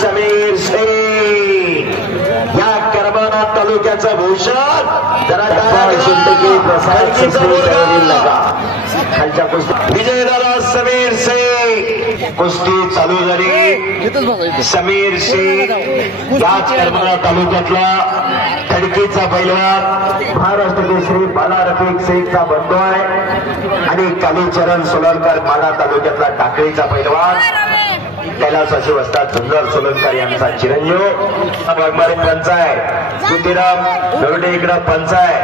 समीर शेख या करमाळा तालुक्याचं भूषण जरा खालच्या कुस्ती विजयदादा समीर शेख कुस्ती चालू झाली। समीर शेख याच करमाळा तालुक्यातला खडकीचा पैलवान महाराष्ट्र केसरी बाला रफिक शेखचा बंधू आहे आणि कालीचरण सोलनकर माडा तालुक्यातला टाकळीचा पैलवान कैलास असे वस्ताद सुंदर सोलनकर यांचा चिरंजीव वाघमारे पंचायत सुतीराम नवडे इकडं पंचायत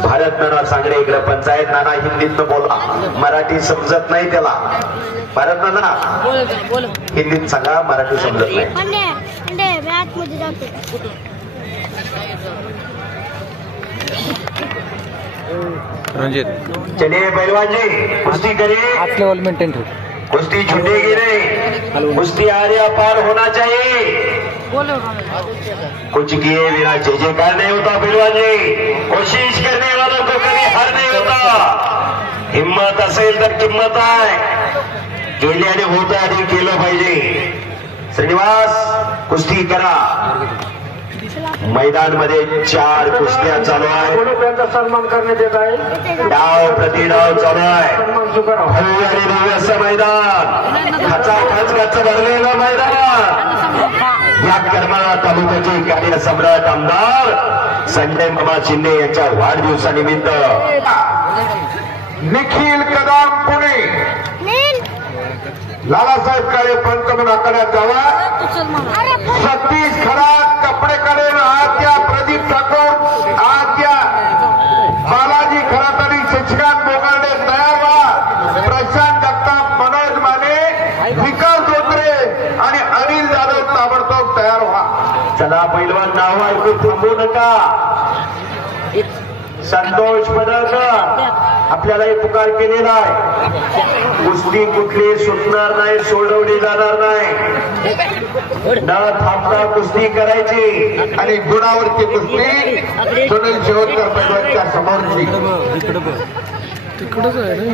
भारत नाना सांगडे इकडं पंचायत। नाना हिंदीत बोला मराठी समजत नाही त्याला। भारत नाना हिंदीत सांगा मराठी समजत नाही। रंजित चलिए पहलवान जी कुश्ती करिए। आप लेवल मेंटेन हो, कुश्ती छूटेगी नहीं, कुश्ती आर्या पार होना चाहिए। कुछ किए बिना जय जयकार नहीं होता पहलवान जी। कोशिश करने वालों को कभी हार नहीं होता। हिम्मत असेल तर किंमत आहे। केल्याने होत आणि केलं पाहिजे। श्रीनिवास कुस्ती करा। मैदान मध्ये 4 कुस्त्या चालू आहे। सन्मान करण्यात येत आहे। डाव प्रतिडाव चालू आहे। भव्य आणि भव्य असं मैदान खचाखच गच्च भरलेलं मैदान। या करमाळा तालुक्याचे कार्यसम्राट आमदार संजय मामा शिंदे यांच्या वाढदिवसानिमित्त निखिल कदम पुणे लालासाहेब काळे पंत म्हणून आकारण्यात यावा। सतीश खरात कपडे काढून आद्या प्रदीप ठाकूर आद्या बालाजी खरात आणि शशिकांत बोगाडे तयार व्हा। प्रशांत जगताप मनोज माने विकास धोत्रे आणि अनिल जाधव ताबडतोब तयार व्हा। चला पैलवान नाव ऐकून थांबू नका। संतोष पदरकर आपल्यालाही पुकार केलेला आहे। कुस्ती कुठली सुटणार नाही, सोडवली जाणार नाही। न थांबता कुस्ती करायची आणि गुणावरची कुस्ती सुनील शिरोडकर पैलवानच्या समोरची। तिकडच आहे रे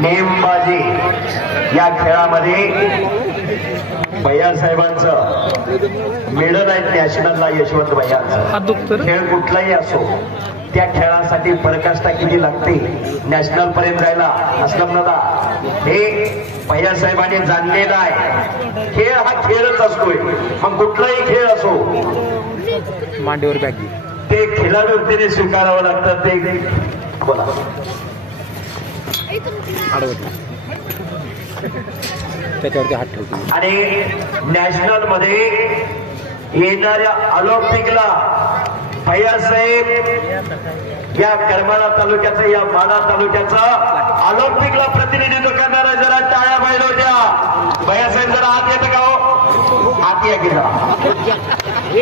नेमबाजी या खेळामध्ये भैयासाहेबांचं मेडल आहे नॅशनलला यशवंत भैयांचं। खेळ कुठलाही असो त्या खेळासाठी पराकाष्ठा किती लागते नॅशनल पर्यंत जायला। असलम दादा हे भैयासाहेबांनी जाणलेलं आहे। खेळ हा खेळच असतोय, मग कुठलाही खेळ असो मांडीवर बॅगी ते खेळाडूने स्वीकारावं लागतं। ते बोला त्याच्यावरती हात ठेवतो। आणि नॅशनल मध्ये येणाऱ्या ऑलिम्पिकला भैयासाहेब या करमाळा तालुक्याचं या माडा तालुक्याचं ऑलिम्पिकला प्रतिनिधित्व करणारा जरा टाळ्या बाहेर होत्या। भैयासाहेब जरा आत येतं का हो? आत या गेला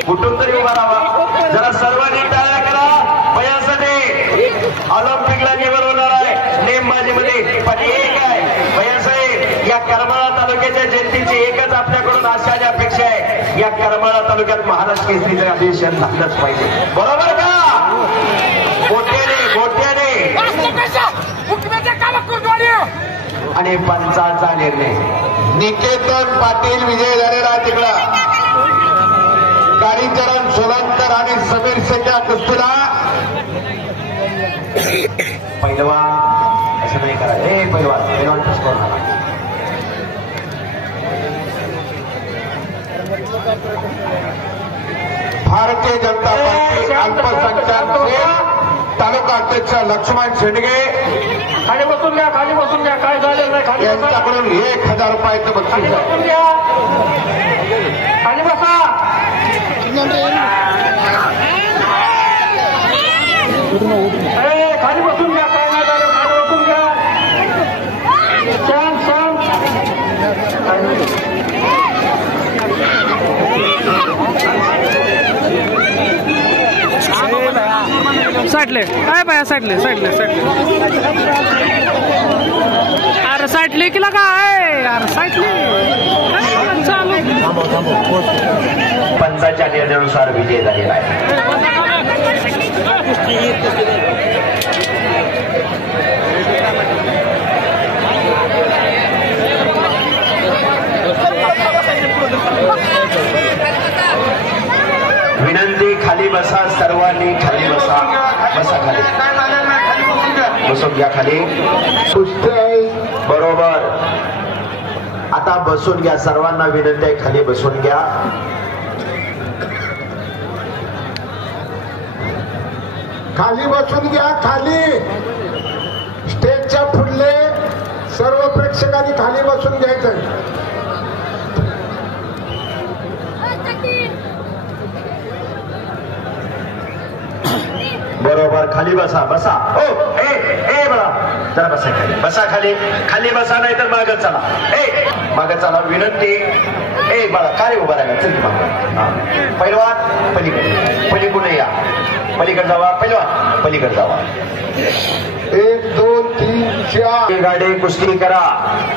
कुठून तरी उभा राहावा। जरा सर्वांनी टाळ्या करा। भैयासाहेब ऑलिम्पिकला निवड होणार आहे नेमबाजीमध्ये। पण एक आहे भैयासाहेब या करमाळा तालुक्याच्या जनतेची एकच आपल्याकडून आशा आणि अपेक्षा आहे। या करमाळा तालुक्यात महाराष्ट्र केसरीचं अधिवेशन झालंच पाहिजे, बरोबर का? गोट्याने आणि पंचाचा निर्णय। निकेतन पाटील विजय झालेला तिकडा। कालीचरण सोलनकर आणि समीर शेख या कुस्तीला पैलवान असं नाही करा। हे पैलवान कसं करणार? भारतीय जनता पार्टी अल्पसंख्याक तालुका अध्यक्ष लक्ष्मण शेंडगे खाली बसून घ्या, खाली बसून घ्या। काय झालेलं नाही, खाली यांच्याकडून 1000 रुपयाचं बक्षीस बसून घ्या, खाली बसा। खाली बसून घ्या, काय नाही झालं, खाली बसून घ्या। शांत साठले काय बाया साठले अरे साठले की लगा आहे अरे साठले चालू। पंचाच्या निर्णयानुसार विजय झालेला आहे। सर्वांनी खाली बसा. बसा खाली, बसून घ्या खाली. कुस्ती आहे बरोबर. आता बसून घ्या, सर्वांना विनंती आहे खाली बसून घ्या. खाली बसून घ्या. खाली स्टेजच्या पुढले सर्व प्रेक्षकांनी खाली बसून घ्यायचं. बरोबर. खाली बसा. बसा. ओ ए ए बरा जरा बसा खाली. बसा खाली. खाली बसा, नाही तर मागं चला. मागं चला. विनंती. बरा काय उभा राहिला. चल मागं. पैलवान पलीकडे, पलीकडे या. पलीकडे जावा. पैलवान पलीकडे जावा. 1 2 3 4 गाडी कुस्ती करा.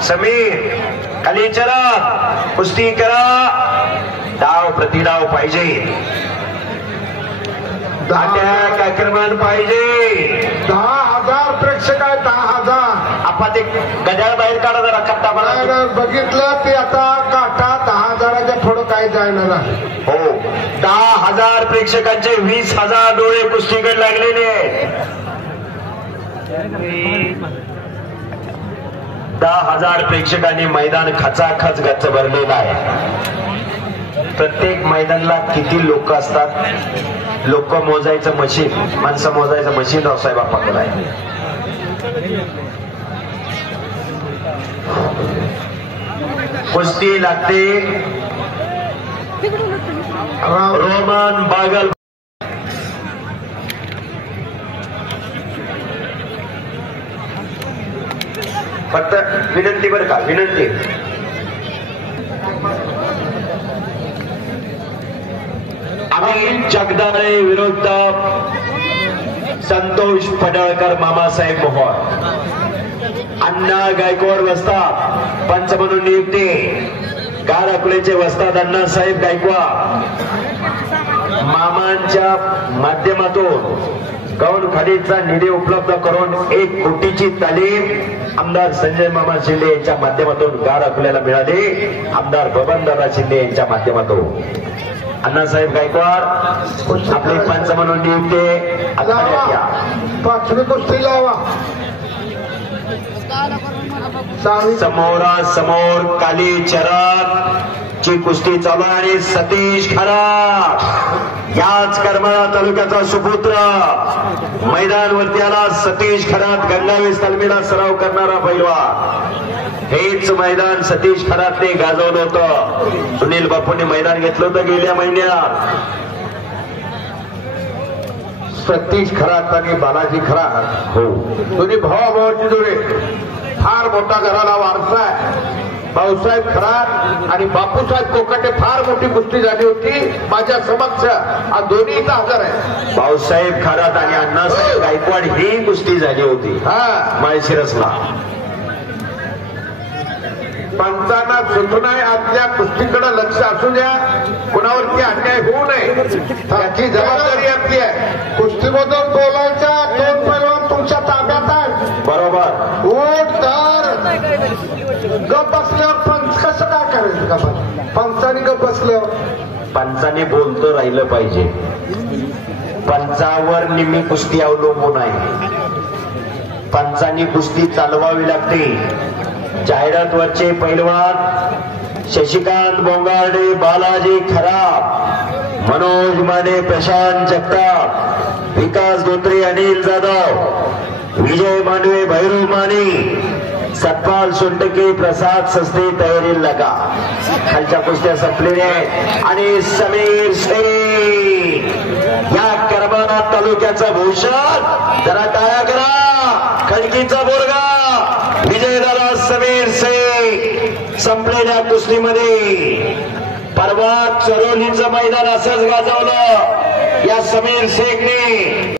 समीर खाली चला. कुस्ती करा. डाव प्रतिडाव पाहिजे. अटॅक आक्रमण पाहिजे. 10,000 प्रेक्षक आहेत. 10,000. आपण ते गड्याळ बाहेर काढा जरा. कट्टा बघा. बघितलं ते आता काटा 10,000च्या थोडं काही जायला नाही. हो. 10,000 प्रेक्षकांचे 20,000 डोळे कुस्तीकडे लागलेले आहेत. 10,000 प्रेक्षकांनी मैदान खचाखच गच्च भरलेलं आहे. प्रत्येक मैदानाला किती लोक असतात. लोक मोजायचं मशीन, माणसं मोजायचं मशीन रावसाहेब बापाकडे आहे. कुस्ती लागते. रोमन बागल. फक्त विनंती बरं का, विनंती. अमित जगदाळे विरुद्ध संतोष पडळकर मामासाहेब मोहोळ. अण्णा गायकवाड वस्ताद पंच म्हणून नियुक्ती. गार अकोलेचे वस्ताद अण्णासाहेब गायकवाड. मामांच्या माध्यमातून गौण खाडीचा निधी उपलब्ध करून 1 कोटीची तालीम आमदार संजय मामा शिंदे यांच्या माध्यमातून गार अकोल्याला मिळाली. आमदार बबनदादा शिंदे यांच्या माध्यमातून अण्णासाहेब गायकवाड आपले पंच म्हणून नियुक्ती. 5वी कुस्ती लावा. समोरासमोर काली चरण ची कुस्ती चालू आहे. आणि सतीश खरात याच करमाळा तालुक्याचा सुपुत्र मैदानवरती आला. सतीश खरात गंगावेस तालमीला सराव करणारा पैलवान. हेच मैदान सतीश खरातने गाजवलं होतं. सुनील बापूंनी मैदान घेतलं होतं गेल्या महिन्यात. सतीश खरात आणि बालाजी खरात हो, दोन्ही भावाभावाची जोडी. फार मोठा घराला वारसा आहे. भाऊसाहेब खरात आणि बापूसाहेब कोकाटे फार मोठी कुस्ती झाली होती माझ्या समक्ष. आज दोन्ही इथं हजर आहे. भाऊसाहेब खरात आणि अण्णासाहेब गायकवाड ही कुस्ती झाली होती माळशिरसला. पंचांना सुचना आहे आपल्या कुस्तीकडे लक्ष असू द्या. कुणावरती अन्याय होऊ नये त्याची जबाबदारी आपली आहे. कुस्तीमधून बोलायचा 2 पैलवान तुमच्या ताब्यात आहे. बरोबर. ओट तर गप बसल्यावर पंच कसं काय करायचं का? पंचांनी गप बसल्यावर पंचाने बोलतं राहिलं पाहिजे. पंचावर निम्मी कुस्ती अवलंबून आहे. पंचांनी कुस्ती चालवावी लागते. जाहिरातवरचे पैलवान शशिकांत बोंगार्डे, बालाजी खरात, मनोज माने, प्रशांत जगताप, विकास धोत्रे, अनिल जाधव, विजय मांडवे, भैरव माने, सतपाल सोनटके, प्रसाद सस्ते तयारीला लागा. खालच्या कुस्त्या संपलेल्या आहेत. आणि समीर शेख या करमाळा तालुक्याचा भूषण. जरा टाळ्या करा. खडकीचा बोरगा विजयदादा समीर शेख. संपलेल्या कुस्तीमध्ये परवा चरोलीचं मैदान असंच गाजवलं या समीर शेखने.